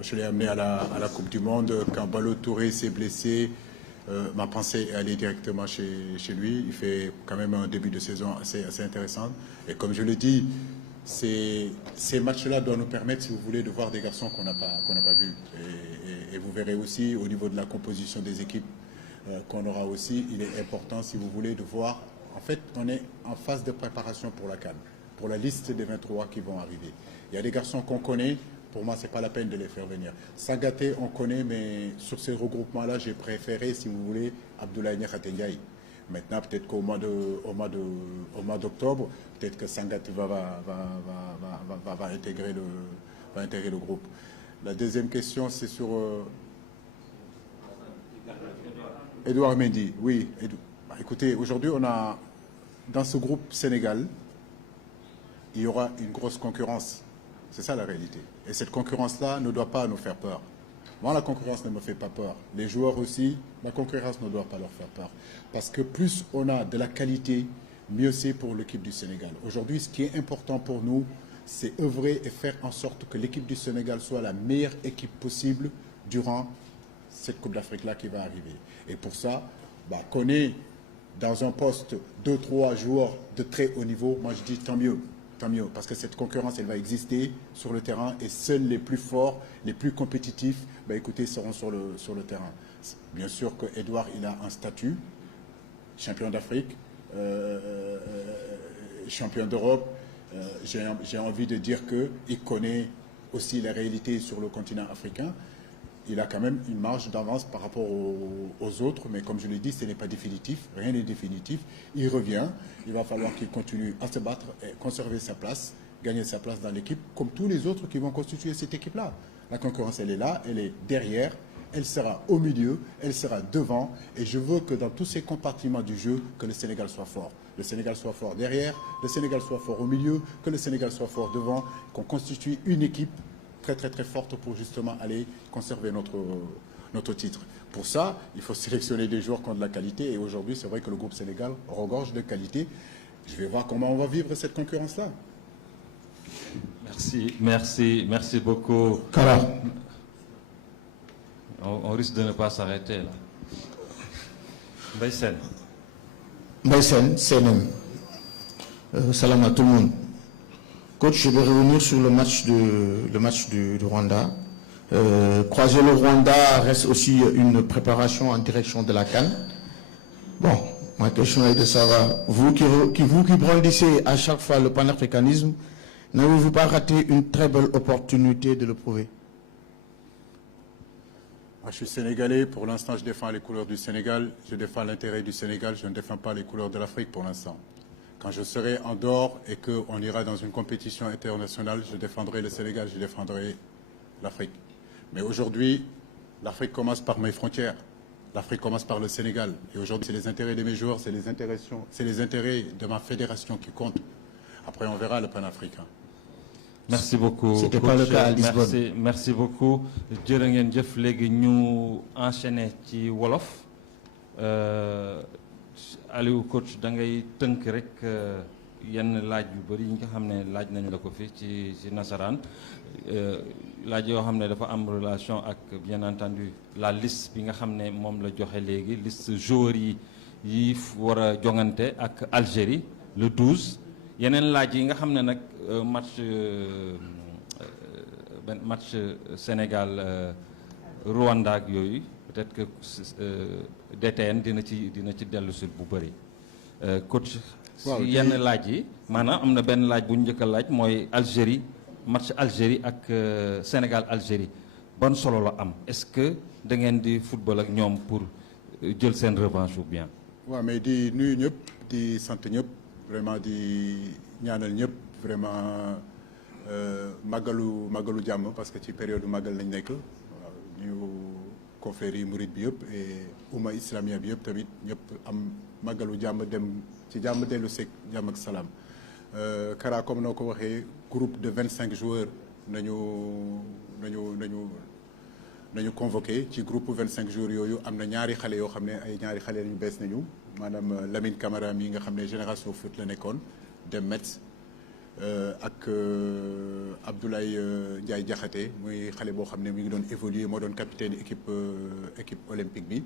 Je l'ai amené à la Coupe du Monde. Quand Balo Touré s'est blessé, ma pensée est allée directement chez lui. Il fait quand même un début de saison assez intéressant. Et comme je le dis, ces matchs-là doivent nous permettre, si vous voulez, de voir des garçons qu'on n'a pas vus. Et vous verrez aussi, au niveau de la composition des équipes qu'on aura aussi, il est important, si vous voulez, de voir. En fait, on est en phase de préparation pour la CAN, pour la liste des 23 qui vont arriver. Il y a des garçons qu'on connaît. Pour moi, ce n'est pas la peine de les faire venir. Sangaté, on connaît, mais sur ces regroupements-là, j'ai préféré, si vous voulez, Abdoulaye Niakhaté Ndiaye. Maintenant, peut-être qu'au mois d'octobre, peut-être que Sangaté va intégrer le groupe. La deuxième question, c'est sur Edouard Mendy. Oui, écoutez, aujourd'hui, on a, dans ce groupe Sénégal, il y aura une grosse concurrence. C'est ça la réalité. Et cette concurrence-là ne doit pas nous faire peur. Moi, la concurrence ne me fait pas peur. Les joueurs aussi, la concurrence ne doit pas leur faire peur. Parce que plus on a de la qualité, mieux c'est pour l'équipe du Sénégal. Aujourd'hui, ce qui est important pour nous, c'est œuvrer et faire en sorte que l'équipe du Sénégal soit la meilleure équipe possible durant cette Coupe d'Afrique-là qui va arriver. Et pour ça, qu'on ait dans un poste 2-3 joueurs de très haut niveau, moi je dis tant mieux. Tant mieux, parce que cette concurrence, elle va exister sur le terrain et seuls les plus forts, les plus compétitifs, écoutez, seront sur le terrain. Bien sûr que Edouard, il a un statut, champion d'Afrique, champion d'Europe. J'ai envie de dire qu'il connaît aussi la réalité sur le continent africain. Il a quand même une marge d'avance par rapport aux autres, mais comme je l'ai dit, ce n'est pas définitif, rien n'est définitif. Il revient, il va falloir qu'il continue à se battre et conserver sa place, gagner sa place dans l'équipe, comme tous les autres qui vont constituer cette équipe-là. La concurrence, elle est là, elle est derrière, elle sera au milieu, elle sera devant, et je veux que dans tous ces compartiments du jeu, que le Sénégal soit fort. Le Sénégal soit fort derrière, le Sénégal soit fort au milieu, que le Sénégal soit fort devant, qu'on constitue une équipe très forte pour justement aller conserver notre titre. Pour ça, il faut sélectionner des joueurs qui ont de la qualité et aujourd'hui, c'est vrai que le groupe Sénégal regorge de qualité. Je vais voir comment on va vivre cette concurrence-là. Merci beaucoup. Kara. On risque de ne pas s'arrêter là. Mbaye Sène, salam à tout le monde. Coach, je vais revenir sur le match du Rwanda. Croiser le Rwanda reste aussi une préparation en direction de la CAN. Bon, ma question est de savoir, vous qui brandissez à chaque fois le panafricanisme, n'avez-vous pas raté une très belle opportunité de le prouver? Je suis sénégalais, pour l'instant je défends les couleurs du Sénégal, je défends l'intérêt du Sénégal, je ne défends pas les couleurs de l'Afrique pour l'instant. Quand je serai en dehors et qu'on ira dans une compétition internationale, je défendrai le Sénégal, je défendrai l'Afrique. Mais aujourd'hui, l'Afrique commence par mes frontières. L'Afrique commence par le Sénégal. Et aujourd'hui, c'est les intérêts de mes joueurs, c'est les intérêts de ma fédération qui comptent. Après, on verra le panafricain. Merci beaucoup. C'était pas le cas à Lisbonne. Merci beaucoup. Jërë ngeen jëf léegi ñu enchaîner ci wolof. Aliou coach da ngay tënk rek yenn laaj yu bëri yi nga xam ne laaj nañu la ko fi ci nasaraan laaj yoo xam ne dafa am relation ak bien entendu la liste bi nga xam ne moom la joxe léegi liste joueurs yi war a jongante ak Algérie le 12 yeneen laaj yi nga xam ne nag match Sénégal Rwanda ak yooyu peut-être que DTN dina ci dellu si bu bëri coach si yenn laaj yi maanaam am na benn laaj bu ñu njëkk a laaj mooy Algérie match Algérie ak Sénégal Algérie ban solo la am est-ce que da ngeen di football ak ñoom pour jël seen revanche ou bien. waaw mais di nuyu ñëpp di sant ñëpp vraiment di ñaanal ñëpp vraiment màggalu jàmm parce que ci période màggal lañ nekk waaw ñu confrérie mouride bi yëpp et umma islamia bi yëpp tamit ñëpp am màggalu jàmm dem ci jàmm dellu seeg jàmm ak salaam Kara comme noo ko waxee groupe de 25 joueurs nañu convoqué ci groupe 25 joueurs yooyu am na ñaari xale yoo xam ne ay ñaari xale yu bees nañu maanaam Lamine Camara mi nga xam ne génération foot la nekkoon dem Metz ak Abdoulaye Ndiaye Diakhaté muy xale boo xam ne mi ngi doon évoluer moo doon capitaine équipe olympique bi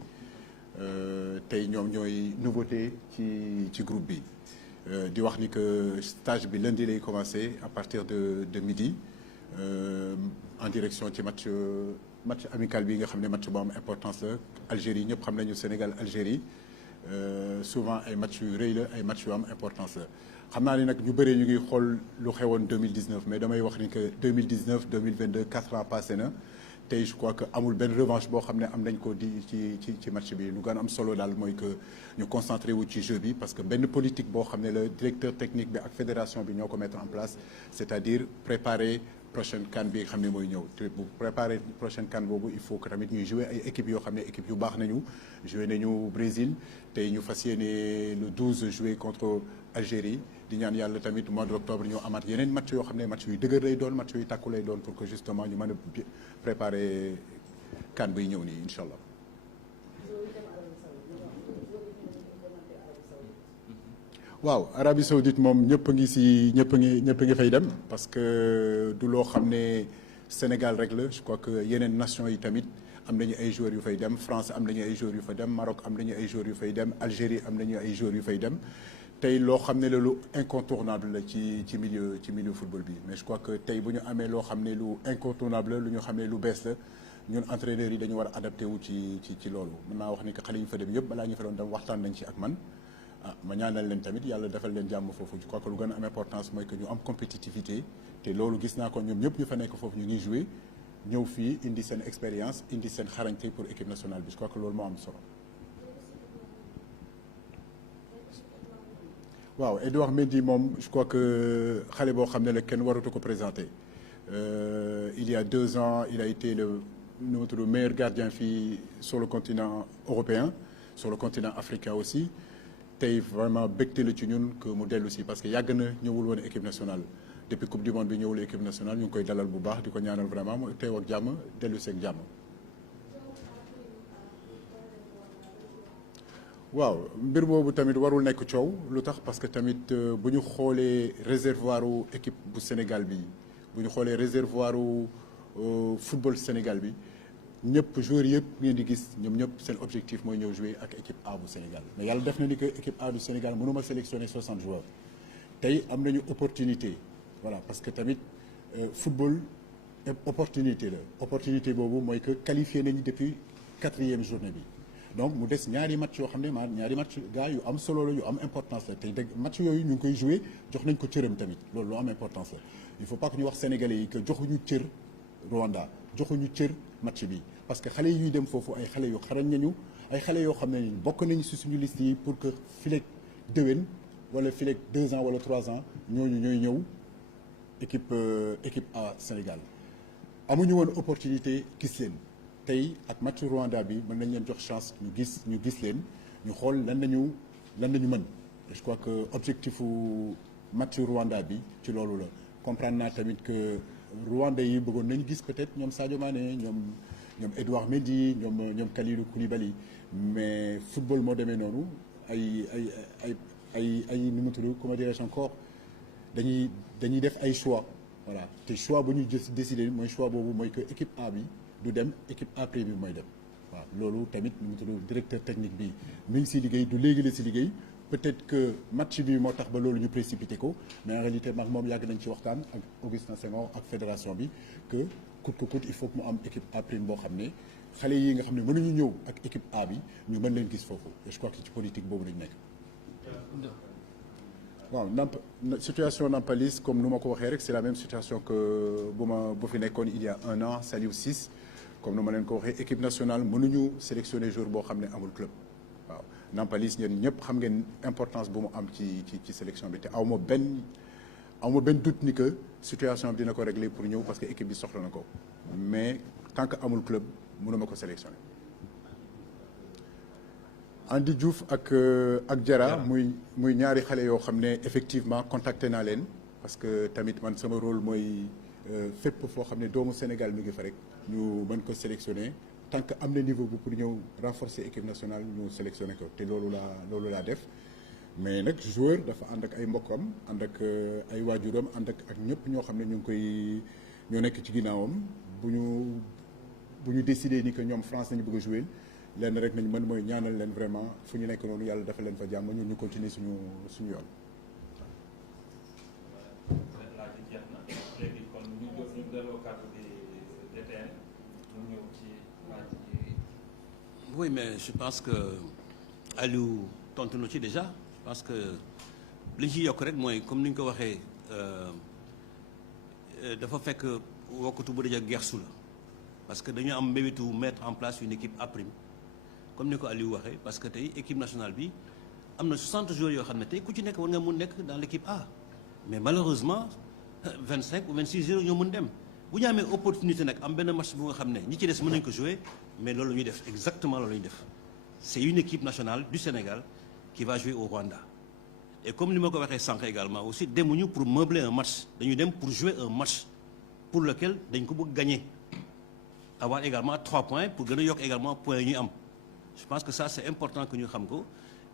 tey ñoom ñooy nouveauté ci groupe bi di wax ni que stage bi lundi lay commencé à partir de midi en direction ci match amical bi nga xam ne match bu am importance la Algérie ñëpp xam nañu Sénégal Algérie souvent ay match yu rëy la ay match yu am importance la xam naa ni nag ñu bëree ñu ngi xool lu xewoon 2019 mais damay wax ni que 2019 2022 4 ans passé na tey je crois que amul benn revanche boo xam ne am nañ ko di ci match bi lu gën a am solo daal mooy que ñu concentré wu ci jeu bi parce que benn politique boo xam ne la directeur technique bi ak fédération bi ñoo ko mettre en place c'est-à-dire préparer prochaine CAN bi nga xam ne mooy ñëw te bu préparer prochaine CAN boobu il faut que tamit ñuy jouer ay équipes yoo xam ne équipes yu baax nañu joué nañu Brésil tey ñu fas yéene le 12 jouer contre Algérie di ñaan yàlla tamit mois de octobre ñu amaat yeneen match yoo xam ne match yu dëgër lay doon match yu tàkku lay doon pour que justement ñu mën a préparer CAN buy ñëw nii incha allah. waaw Arabie Saoudite moom ñëpp a ngi fay dem parce que du loo xam ne Sénégal rek la je crois que yeneen nation yi tamit am nañu ay joueurs yu fay dem France am nañu ay joueurs yu fay dem Maroc am nañu ay joueurs yu fay dem Algérie am nañu ay joueurs yu fay dem tey loo xam ne la lu incontournable la ci milieu football bi mais je crois que tey bu ñu amee loo xam ne lu incontournable la lu ñu xam ne lu bees la ñun entraîneurs yi dañu war a adapté wu ci loolu mën naa wax ni que xale yi fa dem yëpp balaa ñu fa doon dem waxtaan nañ ci ak man ma ñaanal leen tamit yàlla defal leen jàmm foofu je crois que lu gën a am importance mooy que ñu am compétitivité te loolu gis naa ko ñoom ñëpp ñu fa nekk foofu ñu ngi joué ñëw fii indi seen expérience indi seen xarañte pour équipe nationale bi je crois que loolu moo am solo. waaw Edouard Mendy moom je crois que xale boo xam ne la kenn waratu ko présenté il y a 2 ans il a été le meilleur gardien fii sur le continent européen sur le continent africain aussi. tey vraiment bégte la ci ñun que mu dellu si parce que yàgg na ñëwul woon équipe nationale depuis coupe du monde bi ñëwul équipe nationale ñu ngi koy dalal bu baax di ko ñaanal vraiment mu teew ak jàmm dellu si ak jàmm. waaw mbir boobu tamit warul nekk coow lu tax parce que tamit bu ñu xoolee réservoiru équipe bu Sénégal bi bu ñu xoolee réservoiru football Sénégal bi. ñëpp joueurs yëpp ngeen di gis ñoom ñëpp seen objectif mooy ñëw jouer ak équipe A bu Sénégal mais yàlla def na ni que équipe A du Sénégal mënuma sélectionner 60 joueurs tey am nañu opportunité voilà parce que tamit football opportunité la opportunité boobu mooy que qualifié nañu depuis 4e journée bi donc mu des ñaari match yoo xam ne ñaari match gars yu am solo la yu am importance la tey dëgg match yooyu ñu ngi koy jouer jox nañ ko cëram tamit loolu lu am importance la il faut pas que ñu wax sénégalais yi que joxuñu cër Rwanda joxuñu cër match bi parce que xale yi ñuy dem foofu ay xale yu xarañ nañu ay xale yoo xam ne bokk nañu ci suñu liste yi pour que fileeg déwén wala fileeg 2 ans wala 3 ans ñooñu ñooy ñëw équipe A Sénégal amuñu woon opportunité gis leen tey ak match Rwanda bi mën nañ leen jox chance ñu gis leen ñu xool lan nañu mën je crois que objectifu match Rwanda bi ci loolu la comprendre naa tamit que Rwandais yi bëggoon nañu gis peut-être ñoom Sadio Mané ñoom Edouard Mendy ñoom Kalidou Koulibaly mais football moo demee noonu ay nu mu tudd comment dirais-je encore dañuy def ay choix voilà te choix bu ñu décidé mooy choix boobu mooy que équipe A bi du dem équipe A bi mooy dem waaw loolu tamit nu mu tudd directeur technique bi mi ngi si liggéey du léegi la si liggéey peut-être que match bi moo tax ba loolu ñu précipité ko mais en réalité mag moom yàgg nañ ci waxtaan ak Augustin Senghor ak fédération bi que coûte que coûte il faut que mu am équipe A prime boo xam ne xale yi nga xam ne mënuñu ñëw ak équipe A bi ñu mën leen gis foofu et je crois que ci politique boobu lañ nekk. waaw situation Nampalis comme nu ma ko waxee rek c'est la même situation que bu fi nekkoon il y a 1 an Saliou Ciss comme nu ma leen ko waxee équipe nationale mënuñu sélectionner joueur boo xam ne amul club waaw Nampalis ñeen ñëpp xam ngeen importance bu mu am ci sélection bi te aw ma benn doute ni que situation bi dina ko régler pour ñëw parce que équipe bi soxla na ko mais tant que amul club mënuma ko sélectionner. Andy Diouf ak Diarra muy ñaari xale yoo xam ne effectivement contacté naa leen parce que tamit man sama rôle mooy fépp foo xam ne doomu Sénégal mi ngi fa rek ñu mën ko sélectionner tant que am na niveau bu pour ñëw renforcer équipe nationale ñu sélectionner ko te loolu laa def mais nag joueur dafa ànd ak ay mbokkam ànd ak ay waajuram ànd ak ñëpp ñoo xam ne ñoo nekk ci ginnaawam bu ñu décider ni que ñoom France nañu bëgg a jouer lenn rek nañ mën mooy ñaanal leen vraiment fu ñu nekk noonu yàlla dafa leen fa jàmm ñun ñu continuer suñu yoon. Oui, mais je pense que Aliou tontu na ci déjà parce que li ñu ci yokk rek mooy comme ni ñu ko waxee dafa fekk wokkatu bu dëj ak gersu la parce que dañu am mbébétu mettre en place une équipe A prime comme ni ko Aliou waxee parce que tey équipe nationale bi am na 60 joueurs yoo xam ne tey ku ci nekk war nga mun nekk dans l' équipe A mais malheureusement 25 ou 26 joueurs ñoo mun dem bu ñu amee opportunité nag am benn match bu nga xam ne ñi ci des mën nañu ko jouer mais loolu la ñuy def exactement loolu la ñuy def c' est une équipe nationale du Sénégal qui va jouer au Rwanda et comme ni ma ko waxee sànq également aussi demuñu pour meubler un match dañu dem pour jouer un match pour lequel dañ ko bëgg gagner avoir également 3 points pour gën a yokk également points yi ñuy am. Je pense que ça c'est important que ñu xam ko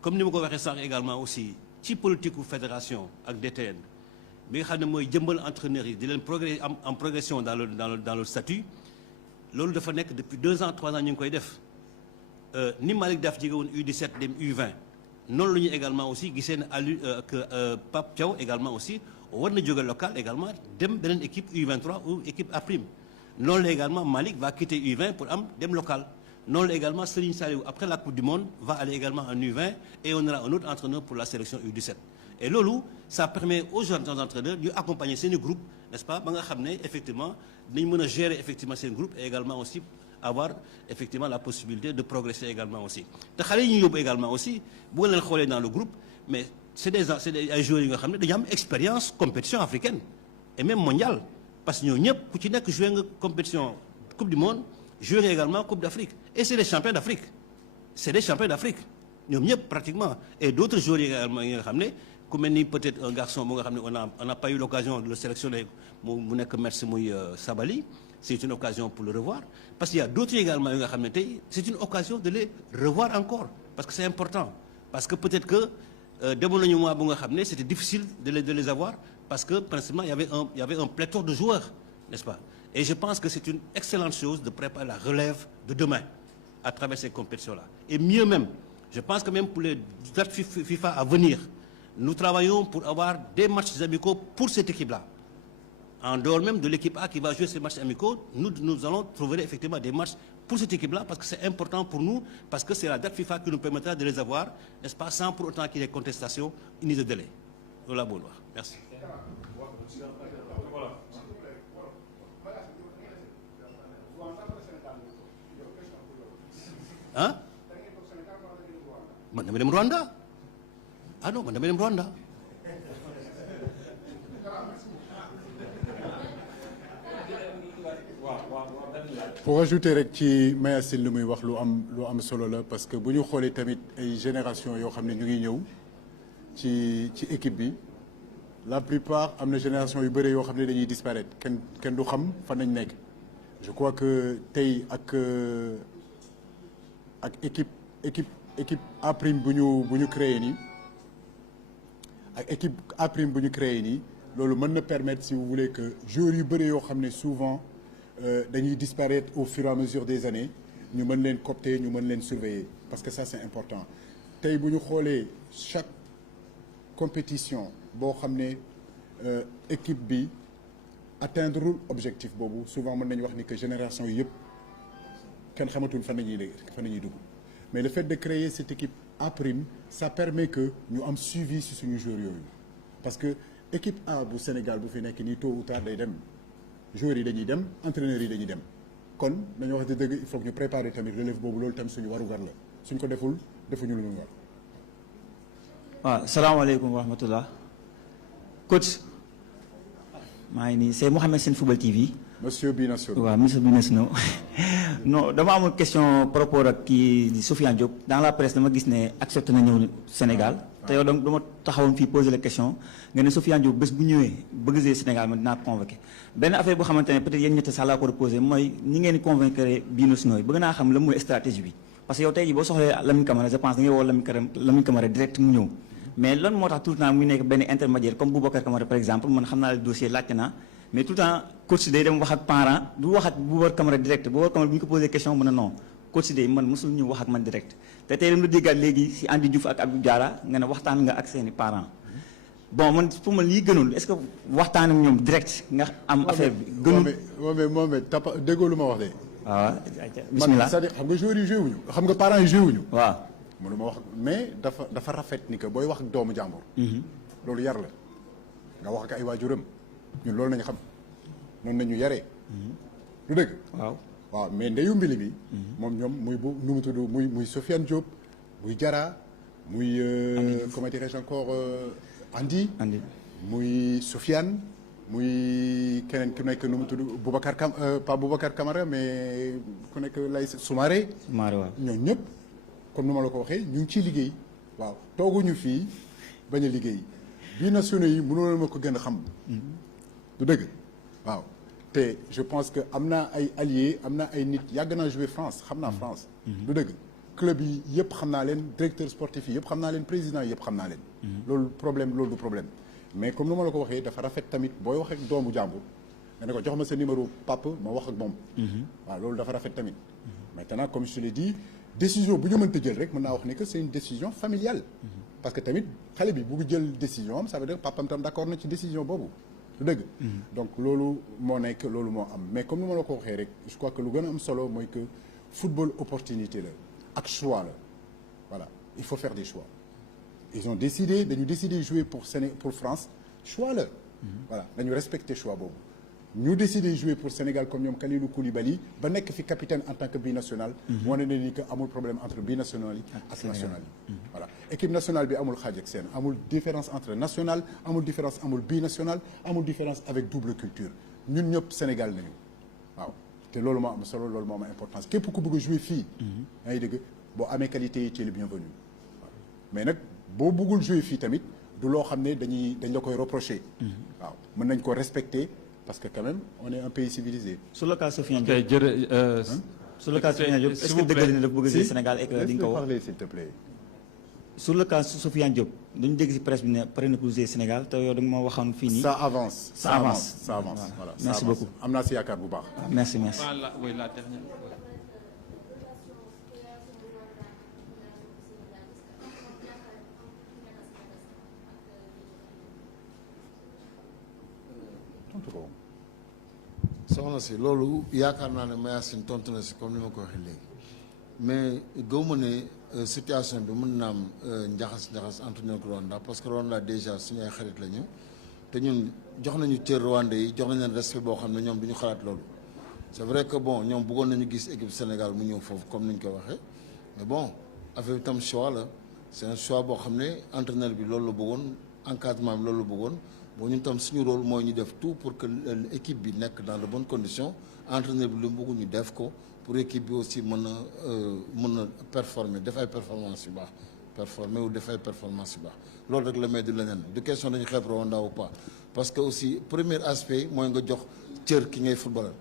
comme ni ma ko waxee sànq également aussi ci politique u fédération ak DTN bi nga xam ne mooy jëmbal entraîneurs yi di leen en progression dans le statut loolu dafa nekk depuis 2 ans 3 ans ñu ngi koy def ni Malick Daf jege woon U17 dem U20 noonu la ñuy également aussi gisee ne que Pape Thiaw également aussi war na jóge local également dem beneen équipe U23 ou équipe A prime noonu la également Malick va quitter U20 pour am dem local. noonu la également Serigne Saliou après la Coupe du Monde va aller également en U20 et on aura un autre entraîneur pour la sélection U17 et loolu ça permet aux jeunes entraîneurs ñu accompagner seen i groupe n'est-ce pas ba nga xam ne effectivement dañ mën a gérer effectivement seen groupe et également aussi avoir effectivement la possibilité de progresser également aussi te xale yi ñu yóbbu également aussi bu nga leen xoolee dans le groupe mais c'est des ay joueurs yi nga xam ne dañu am expérience compétition africaine et même mondiale parce que ñoo ñëpp ku ci nekk joué nga compétition Coupe du Monde joué également Coupe d'Afrique et c'est des champions d'Afrique c'est des champions d'Afrique ñoom ñëpp pratiquement et d'autres joueurs yi également yi nga xam ne ku mel ni peut-être un garçon bu nga xam ne on n'a pas eu l'occasion de le sélectionner mu nekk merci muy Sabali c'est une occasion pour le revoir parce qu'il y a d'autres également yi nga xam ne tey c'est une occasion de les revoir encore parce que c'est important parce que peut-être que demoon nañu mois bu nga xam ne c'était difficile de les avoir parce que principalement il y avait un pléthore de joueurs n'est-ce pas et je pense que c'est une excellente chose de préparer la relève de demain à travers ces compétitions-là et mieux même je pense que même pour les dates FIFA à venir nous travaillons pour avoir des matchs amicaux pour cette équipe-là en dehors même de l'équipe A qui va jouer ces matchs amicaux nous allons trouver effectivement des matchs pour cette équipe-là parce que c'est important pour nous parce que c'est la date FIFA qui nous permettra de les avoir n'est-ce pas sans pour autant qu'il y ait contestation ni de délai loolu laa bëggoon wax merci. ah man dama dem Rwanda ah non man dama dem Rwanda. pour ajouter rek ci Mayacine lu muy wax lu am solo la parce que bu ñu xoolee tamit ay génération yoo xam ne ñu ngi ñëw ci équipe bi la plupart am na génération yu bëri yoo xam ne dañuy disparaître kenn du xam fan nañ nekk je crois que tey ak équipe A prime bu ñu créé nii ak équipe A prime bu ñu créé nii loolu mën na permettre si vous voulez que joueurs yu bëri yoo xam ne souvent dañuy disparaître au fur et à mesure des années ñu mën leen coopter ñu mën leen surveiller parce que ça c'est important tey bu ñu xoolee compétition boo xam ne équipe bi atteindre objectif boobu souvent mën nañu wax ni que génération yi yëpp kenn xamatul fan la ñuy dugg mais le fait de créer cette équipe A prime ça permet que ñu am suivi ci suñu joueurs yooyu parce que équipe A bu Sénégal bu fi nekk nii tôt ou tard day dem joueurs yi dañuy dem entraîneurs yi dañuy dem kon dañoo wax dëgg il faut que ñu préparer tamit relève boobu loolu tamit suñu warugar la suñ ko deful defuñu lu ñu war. waaw salaamaaleykum wa rahmatullah coach maa ngi nii c'est Mohamed Sène Football TV. monsieur Binationaux. waaw monsieur Binationaux non dama am question par rapport ak kii di Sofiane Diop dans la presse dama gis ne accepté na ñëw Sénégal te yow donc dama taxawoon fii poser la question nga ne Sofiane Diop bés bu ñëwee bëgg see Sénégal man dinaa convoqué benn affaire boo xamante ne peut-être yéen ñett sax laa ko posé mooy ni ngeen di convaincre Binationaux yi bëgg naa xam la mooy stratégie bi parce que yow tey jii boo soxlee Lamine Camara je pense da ngay woo Lamine Camara direct mu ñëw mais lan moo tax tout le temps muy nekk benn intermédiaire comme Boubacar Camara par exemple man xam naa le dossier laajte naa mais tout le temps coach day dem wax ak parent du wax ak Boubacar Camara direct Boubacar Camara bu ñu ko posé question mu ne non coach day man mosul ñu wax ak man direct te tey dem la déggaat léegi si Andy Diouf ak Abdou Diarra nga ne waxtaan nga ak seeni parents bon man pour man lii gënul est-ce que waxtaan ak ñoom direct nga am affaire bi gënul moom tapa déggoo lu ma wax de waaw man c'est-à-dire xam nga joueurs yi joué wuñu xam nga parents yi joué wuñu waaw mënu ma wax mais dafa rafet ni que booy wax ak doomu jàmbur loolu yar la nga wax ak ay waajuram ñun loolu nañu xam noonu nañu yaree lu dëgg waaw mais ndeyu mbili bi moom ñoom muy bu nu mu tudd muy Sofiane Diop muy Diarra muy comment dirais-je encore Andy muy Sofiane muy keneen ku nekk nu mu tudd Boubacar pas Boubacar Camara mais ku nekk lay Soumaré waaw ñoom ñëpp comme nu ma la ko waxee ñu ngi ciy liggéey waaw tooguñu fii bañ a liggéey Binationaux yi mënoo ma ko gën a xam du dëgg waaw te je pense que am naa ay alliés am naa ay nit yàgg naa jouer France xam naa France du dëgg club yi yëpp xam naa leen directeur sportif yi yëpp xam naa leen président yi yëpp xam naa leen loolu du problème mais comme nu ma la ko waxee dafa rafet tamit booy wax ak doomu jàmbur nga ne ko jox ma sa numéro papa ma wax ak moom waaw loolu dafa rafet tamit maintenant comme je te l'ai dit décision bu ñu mënta jël rek mën naa wax ne que c'est une décision familiale parce que tamit xale bi bu jël décision am ça veut dire papam tam d'accord na ci décision boobu du dëgg donc loolu moo nekk loolu moo am mais comme ni ma la ko waxee rek je crois que lu gën a am solo mooy que football opportunité la ak choix la voilà il faut faire des choix ils ont décidé dañu décidé jouer pour France choix la voilà dañu respecter choix boobu ñu décidé jouer pour Sénégal comme ñoom Kalidou Koulibaly ba nekk fi capitaine en tant que binational wane ne ni que amul problème entre binational yi ak national yi voilà équipe nationale bi amul xaaj ak seen amul différence entre national amul différence amul binational amul différence avec double culture ñun ñëpp Sénégal nañu waaw te loolu moo am solo loolu moo am importance képp ku bëgg a jouer fii yaa ngi dégg boo amee qualité yi tu es le bienvenu waaw mais nag boo bëggul jouer fii tamit du loo xam ne dañ la koy reprocher waaw mën nañ ko respecter parce que quand même on est un pays civilisé. Sur le cas Sofiane Diop sur le cas Sofiane Diop est-ce que dëgg la ne dafa bëgg Sénégal et que di nga ko wax parler s'il te plaît. sur le cas Sofiane Diop dañu dégg ci presse bi ne pare na pour jouer Sénégal te yow da nga ma waxoon fii nii. ça avance voilà merci beaucoup am naa si yaakaar bu baax. merci. Oui, la dernière. soxna si loolu yaakaar naa ne Mayacine tontu na si comme ni ma ko waxee léegi mais gëw ma ne situation bi mën na am njaxas entre ñoom ak Rwanda parce que Rwanda déjà suñu ay xarit la ñu te ñun jox nañu cër Rwanda yi jox nañ leen respect boo xam ne ñoom du ñu xalaat loolu c'est vrai que bon ñoom bëggoon nañu gis équipe Sénégal mu ñëw foofu comme ni ñu ko waxee mais bon affaire bi tam choix la c'est un choix boo xam ne entraîneur bi loolu la bëggoon encadrement bi loolu la bëggoon. bon ñun tam suñu rôle mooy ñu def tout pour que l'équipe bi nekk dans de bonnes conditions entraîneur bi lu mu bëgg ñu def ko pour équipe bi aussi mën a performer def ay performance yu baax performer ou def ay performance yu baax loolu rek la may du leneen du question dañu xeeb Rwanda ou pas parce que aussi premier aspect mooy nga jox cër ki ngay footballeur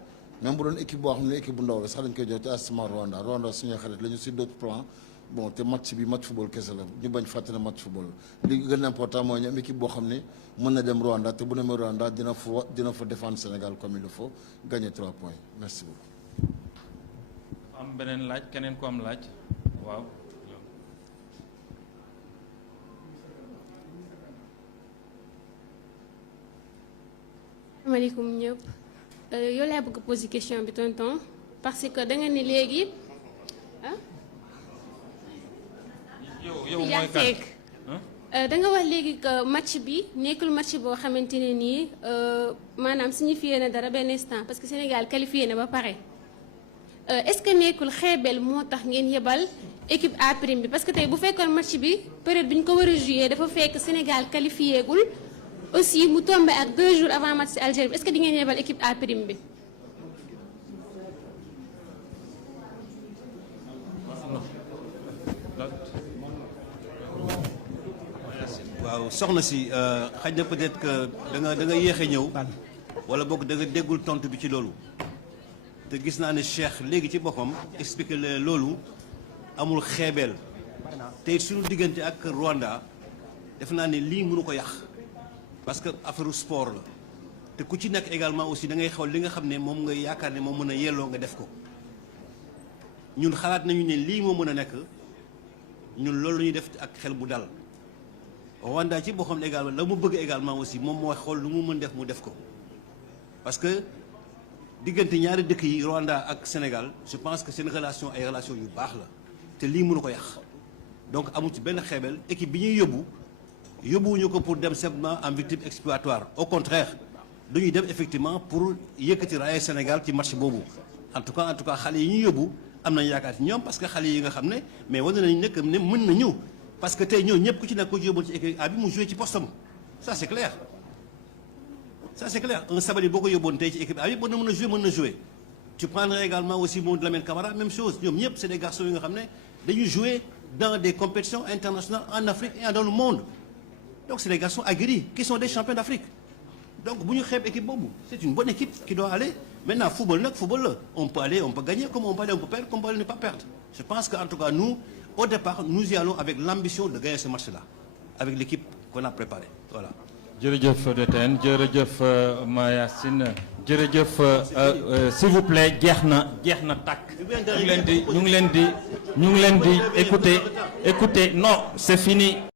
même bu doon équipe boo xam ne équipe bu ndaw la sax dañ koy jox te astement Rwanda suñuy xarit la ñu si d'autres plans bon te match bi match football kese la ñu bañ fàtte ne match football li gën a important mooy ñu am équipe boo xam ne mën na dem Rwanda te bu demee Rwanda dina fa défendre Sénégal comme il le faut gagner 3 points merci beaucoup. am beneen laaj keneen ko am laaj waaw. asalaamaaleykum ñëpp yow laa bëgg poser question bi tonton parce que da nga ni léegi yow mooy kan da nga wax léegi que match bi nekkul match boo xamante ne nii maanaam signifié na dara benn instant parce que Sénégal qualifié na ba pare est-ce que nekkul xeebel moo tax ngeen yebal équipe A prime bi parce que tey bu fekkoon match bi période bi ñu ko war a jouer dafa fekk Sénégal qualifié gul aussi mu tombé ak 2 jours avant match ci Algérie est-ce que di ngeen yebal équipe A prime bi. waaw soxna si xaj na peut-être que da nga yéex a ñëw wala boog da nga déggul tontu bi ci loolu te gis naa ne Cheikh léegi ci boppam expliqué la loolu amul xeebeel te it suñu diggante ak Rwanda def naa ne lii mënu ko yàq parce que affaire sport la te ku ci nekk également aussi da ngay xool li nga xam ne moom nga yaakaar ne moom mën a yelloo nga def ko ñun xalaat nañu ne lii moo mën a nekk ñun loolu la ñuy def ak xel bu dal Rwanda ci boo xam ne également la mu bëgg également aussi moom mooy xool lu mu mën def mu def ko parce que diggante ñaari dëkk yi Rwanda ak Sénégal je pense que seen relation ay relation yu baax la te lii mënu ko yàq donc amul ci benn xeebel équipe bi ñuy yóbbuwuñu ko pour dem simplement en victime expiatoire au contraire dañuy dem effectivement pour yëkkati raaya Sénégal ci match boobu en tout cas xale yi ñuy yóbbu am nañu yaakaar ci ñoom parce que xale yi nga xam ne mais wane nañu nekk ne mën nañu parce que tey ñoo ñëpp ku ci nekk ko yóbboon ci équipe A bi mu joué ci postam ça c'est clair un Sabaly boo ko yóbboon tey ci équipe A bi mën na jouer tu prendrais également aussi Mamadou Lamine Camara même chose ñoom ñëpp c'est des garçons yi nga xam ne dañuy jouer dans des compétitions internationales en Afrique et dans le monde donc c'est des garçons aguerris qui sont des champions d'Afrique donc bu ñu xeeb équipe boobu c'est une bonne équipe qui doit aller maintenant football la on peut aller on peut gagner comme on peut aller on peut perdre comme on peut aller ne pas perdre je pense que en tout cas nous au départ nous y allons avec l'ambition de gagner ce match-là avec l'équipe qu'on a préparée voilà. jërëjëf Déthiène jërëjëf Mayacine jërëjëf s'il vous plaît jeex na tàkk ñu ngi leen di écoutez non c'est fini.